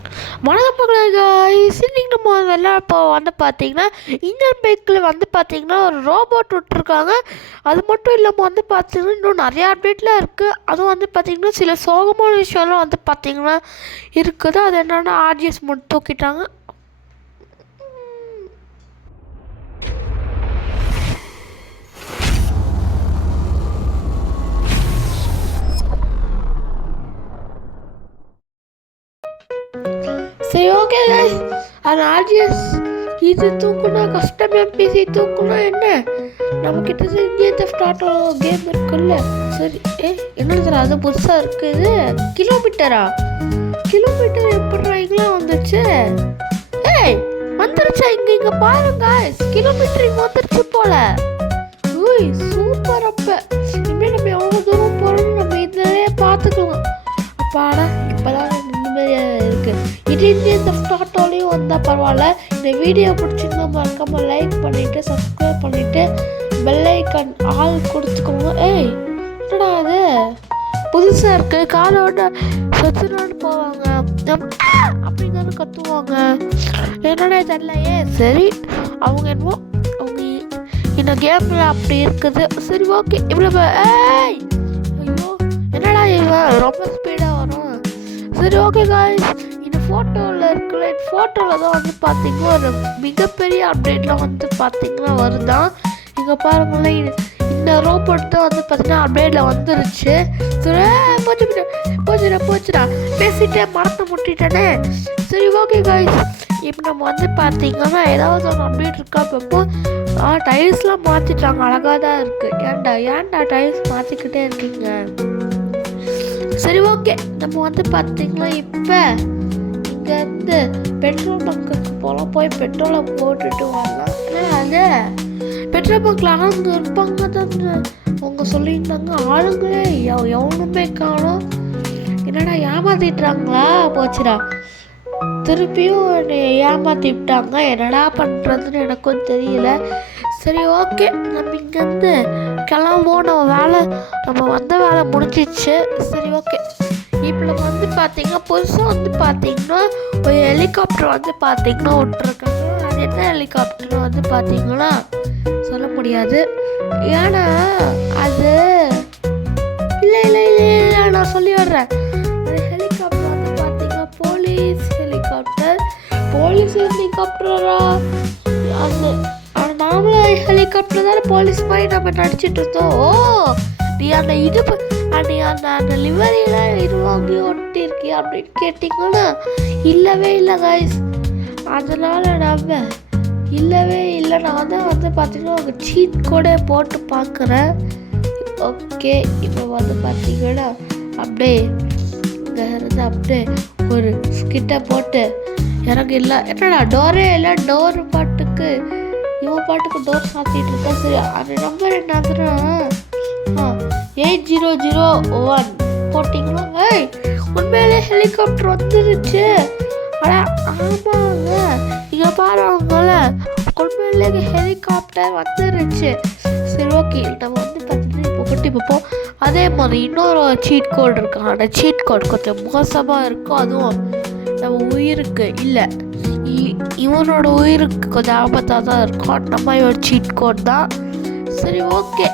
வணக்கம் மக்களே guys. இன்னைக்கு நம்ம எல்லாம் இப்போ வந்து பார்த்தீங்கன்னா இந்தியன் பைக்கில் வந்து பார்த்தீங்கன்னா ஒரு ரோபோட் விட்டுருக்காங்க. அது மட்டும் இல்லாமல் வந்து பார்த்தீங்கன்னா இன்னும் நிறையா அப்டேட்லாம் இருக்குது. அதுவும் வந்து பார்த்தீங்கன்னா சில சோகமான விஷயம்லாம் வந்து பார்த்தீங்கன்னா இருக்குது. அது என்னென்னா ஆர்ஜிஎஸ் மட்டும் தூக்கிட்டாங்க. சரி ஓகே guys. அந்த ஆர்ஜிஎஸ் இது தூக்குனா கஸ்டம் எம்பிசி தூக்குனா என்ன நம்மக்கிட்ட இந்தியன் தெஃப்ட் ஆட்டோ கேம் இருக்குல்ல. சரி என்னது அது புதுசாக இருக்குது. கிலோமீட்டர் எப்படிலாம் வந்துச்சு? வந்துருச்சா இங்கே பாருங்க கிலோமீட்டர் இங்கே வந்துருச்சு போல. சூப்பர். அப்போ இனிமேல் நம்ம எவ்வளோ தூரம் போகிறோம்னு நம்ம இதிலே பார்த்துக்கலாம். அப்பாடா இப்போதான் நிம்மதியாக இருக்குது. இது இந்தியன் தெஃப்ட் ஆட்டோலையும் வந்தால் பரவாயில்ல. இந்த வீடியோ பிடிச்சிருந்தா மறக்காமல் லைக் பண்ணிவிட்டு சப்ஸ்கிரைப் பண்ணிவிட்டு பெல் ஐக்கான் ஆள் கொடுத்துக்கோங்க. என்னடா அது புதுசாக இருக்குது. காலோட சொத்துனான்னு போவாங்க அப்படின்னு தானே கற்றுவாங்க. என்னடா தெரியலையே. சரி அவங்க என்னமோ அவங்க இந்த கேமில் அப்படி இருக்குது. சரி ஓகே இவ்வளோ ஐயோ என்னடா இவன் ரொம்ப ஸ்பீடாக வரும். சரி ஓகே guys. இந்த ஃபோட்டோவில் இருக்குல்ல ஃபோட்டோவில் தான் வந்து பார்த்திங்கன்னா ஒரு மிகப்பெரிய அப்டேட்லாம் வந்து பார்த்திங்கன்னா வருதான். இங்கே பாருங்களேன் இந்த ரோபோட் தான் வந்து பார்த்திங்கன்னா அப்டேட்டில் வந்துருச்சு. சரி போச்சுடா பேசிட்டே மரத்தை முட்டிட்டேனே. சரி ஓகே guys. இப்போ நம்ம வந்து பார்த்திங்கன்னா ஏதாவது ஒரு அப்டேட் இருக்கா இப்போ டைல்ஸ்லாம் மாற்றிட்டாங்க. அழகாக தான் இருக்குது. ஏன்டா டைல்ஸ் மாற்றிக்கிட்டே இருக்கீங்க? சரி ஓகே நம்ம வந்து பார்த்தீங்கன்னா இப்போ இங்கேருந்து பெட்ரோல் பங்க்குக்கு போகலாம். போய் பெட்ரோலை போட்டுட்டு வரலாம். அது பெட்ரோல் பங்க்கில் ஆளுங்க இருப்பாங்க தான் அவங்க சொல்லியிருந்தாங்க. ஆளுங்களே எவனுமே காணும். என்னடா ஏமாற்றிட்டுறாங்களா? போச்சுடா திருப்பியும் ஏமாற்றி விட்டாங்க. என்னடா பண்ணுறதுன்னு எனக்கும் தெரியல. சரி ஓகே நம்ம இங்கேருந்து கிளம்புவோம். நம்ம வந்த வேலை முடிஞ்சிச்சு. சரி ஓகே இப்போ நம்ம வந்து பார்த்திங்கன்னா புதுசாக வந்து பார்த்திங்கன்னா ஒரு ஹெலிகாப்டர் வந்து பார்த்திங்கன்னா விட்டுருக்காங்க. அது என்ன ஹெலிகாப்டர் வந்து பார்த்திங்கன்னா சொல்ல முடியாது. ஏன்னா அது இல்லை நான் சொல்லி வர்றேன். அது ஹெலிகாப்டர் வந்து பார்த்திங்கன்னா போலீஸ் ஹெலிகாப்டரா அது நாமளே ஹெலிகாப்டர் தானே போலீஸ் மாதிரி நம்ம நடிச்சிட்டு இருந்தோம். நீ அந்த இது நீ அந்த லிவரியில் இருவாங்கி ஒட்டி இருக்கியா அப்படின்னு கேட்டிங்கன்னா இல்லவே இல்லை guys. அதனால் நம்ம இல்லவே இல்லை. நான் தான் வந்து பார்த்தீங்கன்னா ஒரு சீட் கூட போட்டு பார்க்குறேன். ஓகே இப்போ வந்து பார்த்தீங்கன்னா அப்படியே இங்கே இருந்து அப்படியே ஒரு ஸ்கிட்டை போட்டு எனக்கு இல்லை. என்னடா டோரே இல்லை. டோர் பாட்டுக்கு இவன் பாட்டுக்கு டோர் சாத்திட்டு இருக்கா. சரி அந்த நம்பர் என்னதுன்னா 8001 போட்டிங்களா? உண்மையிலே ஹெலிகாப்டர் வந்துருச்சு. ஆமாங்க இங்கே பாருங்கள உண்மையிலே ஹெலிகாப்டர் வந்துருச்சு. சரி ஓகே நம்ம வந்து பார்த்தீங்கன்னா இப்போ கொட்டி பார்ப்போம். அதே மாதிரி இன்னொரு சீட் கோட் இருக்கு. அந்த சீட் கோட் கொஞ்சம் மோசமாக இருக்கும். அதுவும் நம்ம உயிருக்கு இல்லை இவனோட உயிருக்கு கொஞ்சம் ஆபத்தாக தான் இருக்கும். அந்த மாதிரி ஒரு சீட் கோட் தான். சரி ஓகே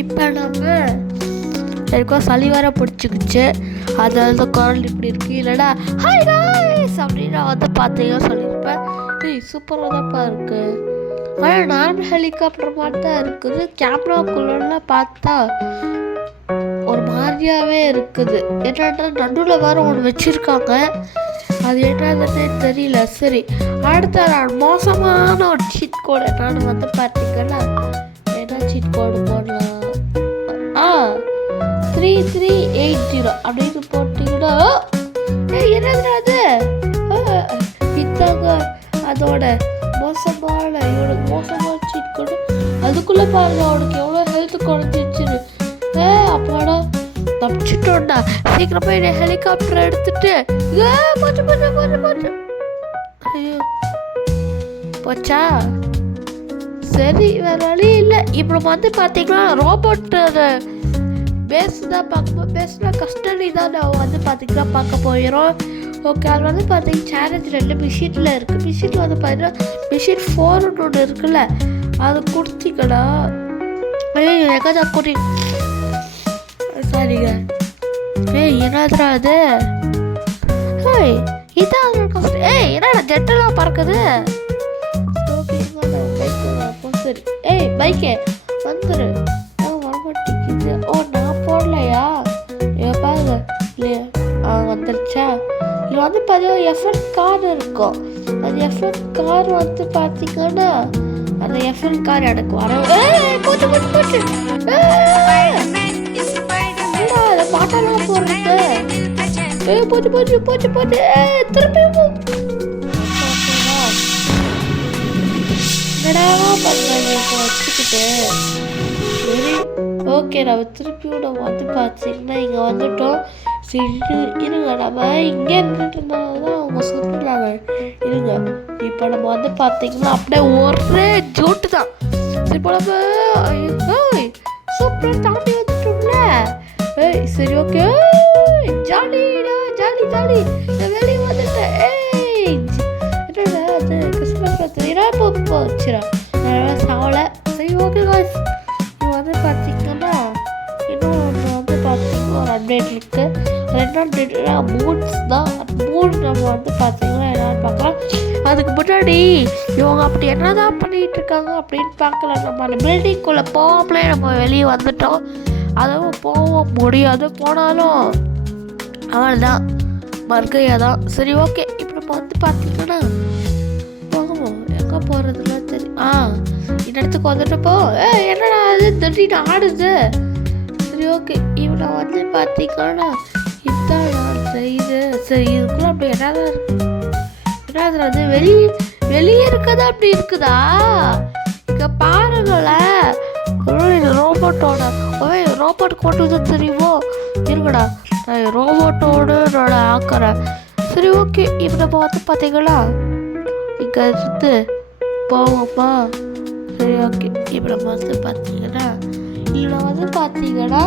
இப்போ நம்ம எனக்கும் சளி வர பிடிச்சிக்கிச்சு. அதனால தான் குரல் இப்படி இருக்கு. இல்லைடா ஹாய் காய்ஸ் அப்படின்னு நான் வந்து பார்த்தீங்கன்னா சொல்லியிருப்பேன். சூப்பராக தான்ப்பா இருக்குது. ஆனால் நார்மல் ஹெலிகாப்டர் மாதிரி தான் இருக்குது. கேமராக்குள்ளெல்லாம் பார்த்தா ஒரு மாதிரியாகவே இருக்குது. என்னென்னா நடுவில் வேறு ஒன்று வச்சுருக்காங்க. அது என்னதுன்னே தெரியல. சரி அடுத்த நான் மோசமான ஒரு சீட் கோடு என்னன்னு வந்து பார்த்தீங்கன்னா என்ன சீட் கோடு போடலாம்? 3380 அப்படின்னு போட்டிங்கன்னா என்னது அது இதாங்க அதோட மோசமான சீட் கோடு. அதுக்குள்ளே பாருங்க அவனுக்கு எவ்வளோ ஹெல்த் குறைஞ்சிச்சுன்னு. அப்பாடா தப்பிச்சிட்டோண்டா. சீக்கிரமா என்ன ஹெலிகாப்டர் எடுத்துட்டு போச்சு. ஐயோ போச்சா? சரி வேற வழி இல்லை. இப்போ நம்ம வந்து பார்த்தீங்கன்னா ரோபோட் பேஸ் தான் பார்க்க பேஸ்னா கஸ்டடி தான் நம்ம வந்து பார்த்திங்கன்னா பார்க்க போயிடும். ஓகே, அது வந்து பார்த்தீங்கன்னா சேலஞ்ச் 2 மிஷினில் இருக்குது. மிஷினில் வந்து பார்த்தீங்கன்னா மிஷின் 4ன்னு ஒன்று இருக்குல்ல, அது கொடுத்தீங்கன்னா எங்கதா கூட்டி சாரிங்க. என்னதுடா அது? இதான் என்னடா ஜெட்டெல்லாம் பறக்குது. சரி பைக்கே வந்துரு. வரமாட்டேங்குது. நான் போடலையா? பாருங்க இல்லையா? வந்துருச்சா? இதில் வந்து பார்த்தீங்கன்னா எஃப்என் கார் இருக்கும். அந்த எஃப்என் கார் வந்து பார்த்தீங்கன்னா அந்த எஃப்என் கார் எனக்கு வர போச்சு அதை பாட்டெல்லாம் போடுறது. போச்சு திருப்பி வச்சுக்கிட்டு சரி ஓகே. நம்ம திருப்பியும் நம்ம வந்து பார்த்தீங்கன்னா இங்கே வந்துட்டோம். சரி இருங்க, நம்ம இங்கே இருந்துட்டு இருந்தால்தான் அவங்க சுற்றுலாங்க. இருங்க, இப்போ நம்ம வந்து பார்த்தீங்கன்னா அப்படியே ஒரே ஜோட்டு தான். இப்போ நம்ம சூப்பராக தாண்டி வந்துட்டோம்ல. சரி ஓகே, ஜாலிடா ஜாலி நான் வெளியே வந்துட்டேன். என்னடா அது கிறிஸ்மஸ் பார்த்துனா போச்சுரா சாவலை. சரி ஓகே காய்ஸ், இப்போ வந்து பார்த்தீங்கன்னா இன்னும் வந்து பார்த்தீங்கன்னா ஒரு அப்டேட் இருக்குது. 2 அப்டேட்னா மூட்ஸ் தான். மூட் நம்ம வந்து பார்த்தீங்கன்னா என்னன்னு பார்க்கலாம். அதுக்கு முன்னாடி இவங்க அப்படி என்ன தான் பண்ணிகிட்டு இருக்காங்க அப்படின்னு பார்க்கலாம். நம்ம அந்த பில்டிங்குள்ளே போகாமலே நம்ம வெளியே வந்துட்டோம். அதுவும் போக முடியாது, போனாலும் அவள் தான் மர்கையா தான். சரி ஓகே, இப்போ நம்ம வந்து பார்த்தீங்கன்னா போகணும். எங்கே போகிறதுலாம் தெரியும். இந்த இடத்துக்கு வந்துட்டப்போ என்னடா அது திடீர்னு ஆடுது. சரி ஓகே, இப்போ நான் வந்து பார்த்தீங்கன்னா இதுதான் நான் செய்து. சரி இதுக்குள்ள அப்படி என்னதான் இருக்கு? என்னது அது? வெளியே இருக்கதா அப்படி இருக்குதா? இங்கே பாருங்களேன், ரோபோட் கொண்டு தெரியுமோ? இருக்குடா, நான் ரோபோட்டோடு நான் ஆக்குறேன். சரி ஓகே, இப்போ நம்ம வந்து பார்த்தீங்களா இங்கே இருந்து போவோம்மா. சரி ஓகே, இப்போ நம்ம வந்து பார்த்தீங்கன்னா இதில் வந்து பார்த்தீங்கன்னா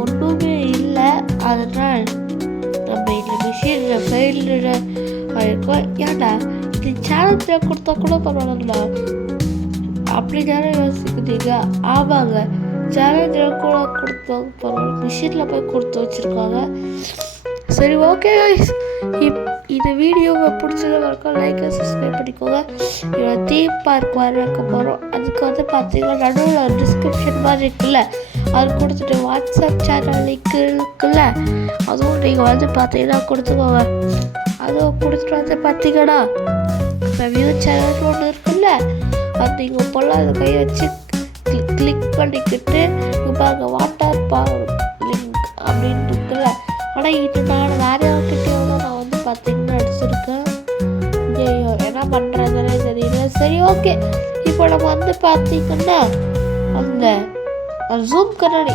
ஒன்றுமே இல்லை. அதனால் நம்ம இந்த மிஷினில் ஃபெயிலில் ஆயிருக்கோம். ஏன்டா இது சேலஞ்சில் கொடுத்தா கூட பரவாயில்லா அப்படி தானே யோசிக்கிறீங்க? ஆமாங்க, சேலஞ்சில் கூட கொடுத்தோம் பரவாயில்ல, மிஷினில் போய் கொடுத்து வச்சுருக்காங்க. சரி ஓகே கைஸ், இந்த வீடியோவை பிடிச்சதாக இருக்கும் லைக் சப்ஸ்கிரைப் பண்ணிக்கோங்க. இவ்வளோ தீம் பார்க் வரக்க போகிறோம். அதுக்கு வந்து பார்த்தீங்கன்னா நடுவில் ஒரு டிஸ்கிரிப்ஷன் மாதிரி இருக்குல்ல, அது கொடுத்துட்டு வாட்ஸ்அப் சேனல் லிங்க் இருக்குல்ல, அதுவும் நீங்கள் வந்து பார்த்தீங்கன்னா கொடுத்துக்கோங்க. அதுவும் கொடுத்துட்டு வந்து பார்த்தீங்கன்னா வியூ சேனல் ஒன்று இருக்குல்ல, அது நீங்கள் போல் அதை கை வச்சு கிளிக் பண்ணிக்கிட்டு இங்கே பாருங்க வாட்டர் பார்க் லிங்க் அப்படின்னு இருக்குல்ல. ஆனால் இது நான் வேறு யார்கிட்டயோ நான் வந்து பார்த்தீங்கன்னா அடிச்சிருக்கேன். ஐயோ என்ன பண்ணுறதுனே தெரியல. சரி ஓகே, இப்போ நம்ம வந்து பார்த்தீங்கன்னா அந்த ஜூம் கண்ணாடி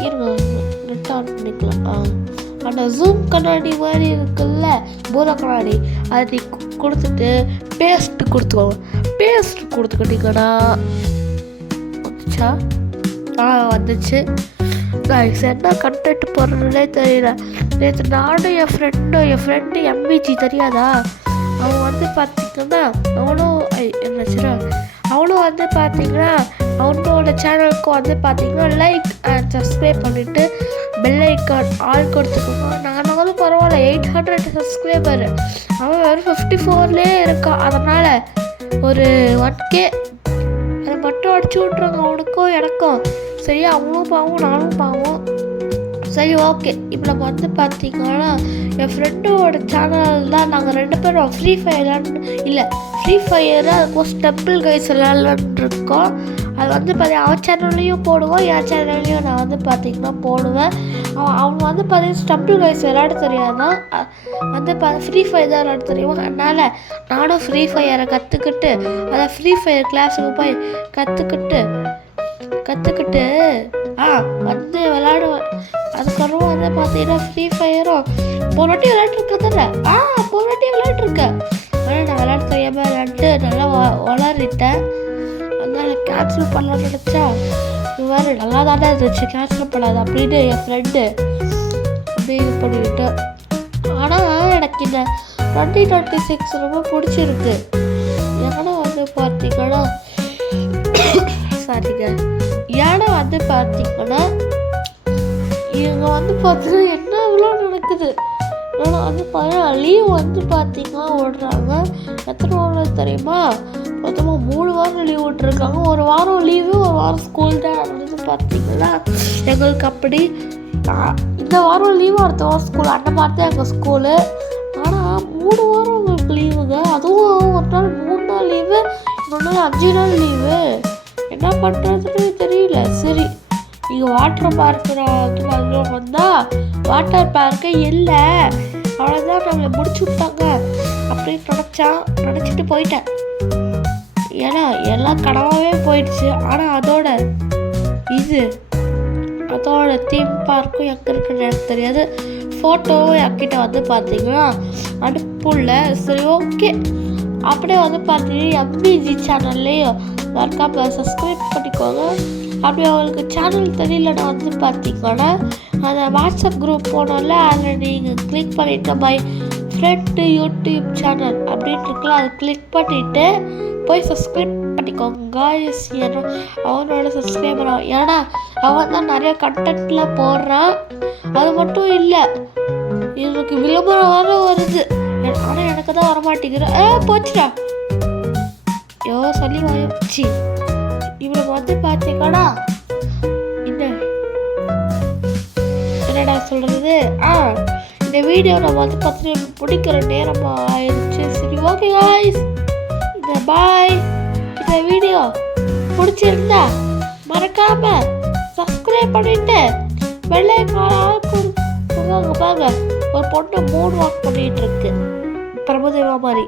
நெட் ஆன் பண்ணிக்கலாம். அந்த ஜூம் கண்ணாடி மாதிரி இருக்குல்ல, பூரா கண்ணாடி, அதை கொடுத்துட்டு பேஸ்ட் கொடுத்துக்கோங்க. பேஸ்ட் கொடுத்துக்கிட்டீங்கன்னா வந்துச்சா? வந்துச்சு. என்ன கண்டென்ட் போடுறதுனே தெரியல. நேற்று நானும் என் ஃப்ரெண்டு எம்பிஜி தெரியாதா, அவன் வந்து பார்த்தீங்கன்னா அவனும் வந்து பார்த்தீங்கன்னா அவனோட சேனலுக்கு வந்து பார்த்தீங்கன்னா லைக் அண்ட் சப்ஸ்கிரைப் பண்ணிவிட்டு பெல் ஐக்கான் ஆல் கொடுத்துக்கோங்க. நானும் பரவாயில்ல 800 சப்ஸ்கிரைபர், அவன் வெறும் 54லே இருக்கான். அதனால் ஒரு 1K அதை மட்டும் அடிச்சு விட்ருங்க அவனுக்கும் எனக்கும். சரி, அவனும் பாவம் நானும் பாவம். சரி ஓகே, இப்போ நம்ம வந்து பார்த்தீங்கன்னா என் ஃப்ரெண்டோட சேனல் தான் நாங்கள் 2 பேரும் ஃப்ரீ ஃபயர் அதுக்கும் ஸ்டெம்பிள் கைஸ் விளையாடலான்னு இருக்கோம். அது வந்து பார்த்தீங்கன்னா அவன் சேனல்லையும் போடுவோம், என் சேனல்லையும் நான் வந்து பார்த்தீங்கன்னா போடுவேன். அவன் வந்து பார்த்தீங்கன்னா ஸ்டெம்பிள் கைஸ் விளையாட தெரியாதான், வந்து ஃப்ரீ ஃபயர் தான் விளையாட தெரியும். அதனால் நானும் ஃப்ரீ ஃபயரை கற்றுக்கிட்டு அதை ஃப்ரீ ஃபயர் கிளாஸுக்கு போய் கற்றுக்கிட்டு வந்து விளையாடுவேன். அதுக்கப்புறம் வந்து பார்த்தீங்கன்னா ஃப்ரீ ஃபயரும் போராட்டி விளையாட்டுருக்கேன் தானே. போராட்டி விளையாட்டுருக்கேன், ஆனால் நான் விளையாட தெரியாமல் விளையாட்டு நல்லா வளரிட்டேன். அதனால் கேன்சல் பண்ணலான்னு நினச்சா இது வேறு நல்லா தானே இருந்துச்சு, கேன்சல் பண்ணாது அப்படின்னு என் ஃப்ரெண்டு அப்படி இது பண்ணிக்கிட்டேன். ஆனால் எனக்கு எனக்கு இந்த 2026 ரொம்ப பிடிச்சிருக்கு. ஏன்னா வந்து பார்த்தீங்கன்னா சாரிங்க, ஏன்னா வந்து பார்த்தீங்கன்னா இவங்க வந்து பார்த்தீங்கன்னா என்ன இவ்வளோ நடக்குது. ஆனால் வந்து பார்த்தீங்கன்னா லீவ் வந்து பார்த்தீங்கன்னா விடுறாங்க. எத்தனை வாரம் தெரியுமா? மொத்தமாக 3 வாரம் லீவ் விட்டுருக்காங்க. ஒரு வாரம் லீவு, ஒரு வாரம் ஸ்கூல் தான். வந்து பார்த்தீங்கன்னா எங்களுக்கு அப்படி இந்த வாரம் லீவு, அடுத்த வாரம் ஸ்கூல், அந்த மாதிரி தான் எங்கள் ஸ்கூலு. ஆனால் 3 வாரம் உங்களுக்கு லீவுங்க. அதுவும் ஒரு நாள் 3 நாள் லீவு, இன்னொரு நாள் 5 நாள் லீவு. என்ன பண்ணுறதுன்னு தெரியல. சரி, நீங்கள் வாட்டர் பார்க்கு வந்தால் வாட்டர் பார்க்கே இல்லை, அவ்வளோதான் நம்மளை முடிச்சு விட்டாங்க அப்படின்னு நினச்சிட்டு போயிட்டேன். ஏன்னா எல்லாம் கனவாகவே போயிடுச்சு. ஆனால் அதோட தீம் பார்க்கும் எங்கே இருக்குன்னு எனக்கு தெரியாது. ஃபோட்டோவும் என்கிட்ட வந்து பார்த்தீங்கன்னா அனுப்புல. சரி, ஓகே. அப்படியே வந்து பார்த்தீங்கன்னா எம்பிஜி சேனல்லையும் மறக்காம சப்ஸ்கிரைப் பண்ணிக்கோங்க. அப்படி அவங்களுக்கு சேனல் தெரியலன்னா வந்து பார்த்தீங்கன்னா அந்த வாட்ஸ்அப் குரூப் போனோம்ல, அதில் நீங்கள் கிளிக் பண்ணிவிட்டு மை ஃப்ரெண்டு யூடியூப் சேனல் அப்படின்னு இருக்குல்ல, அதை கிளிக் பண்ணிவிட்டு போய் சப்ஸ்கிரைப் பண்ணிக்கோங்க காய்ஸ். ஏன்னா அவனோட சப்ஸ்கிரைபர் ஏன்னா அவன் தான் நிறைய கண்டென்ட்லாம் போடுறான். அது மட்டும் இல்லை, எனக்கு விளம்பரம் வர வருது. ஆனால் எனக்கு தான் வரமாட்டேங்கிற. போச்சுடா, சொல்லி வாயிடுச்சு. இவனுக்கு வந்து பார்த்தீங்கன்னா என்னடா சொல்கிறது, இந்த வீடியோ நம்ம வந்து பார்த்தீங்கன்னா பிடிக்கிற நேரமாக ஆயிடுச்சு. சரி, ஓகே காய்ஸ், இந்த பாய். இந்த வீடியோ பிடிச்சிருந்தா மறக்காம சப்ஸ்கிரைப் பண்ணிட்டு வெள்ளை காலம் பாங்க. ஒரு பொண்ணு 3 வாக் பண்ணிட்டு இருக்கு பிரபுதேவா மாதிரி.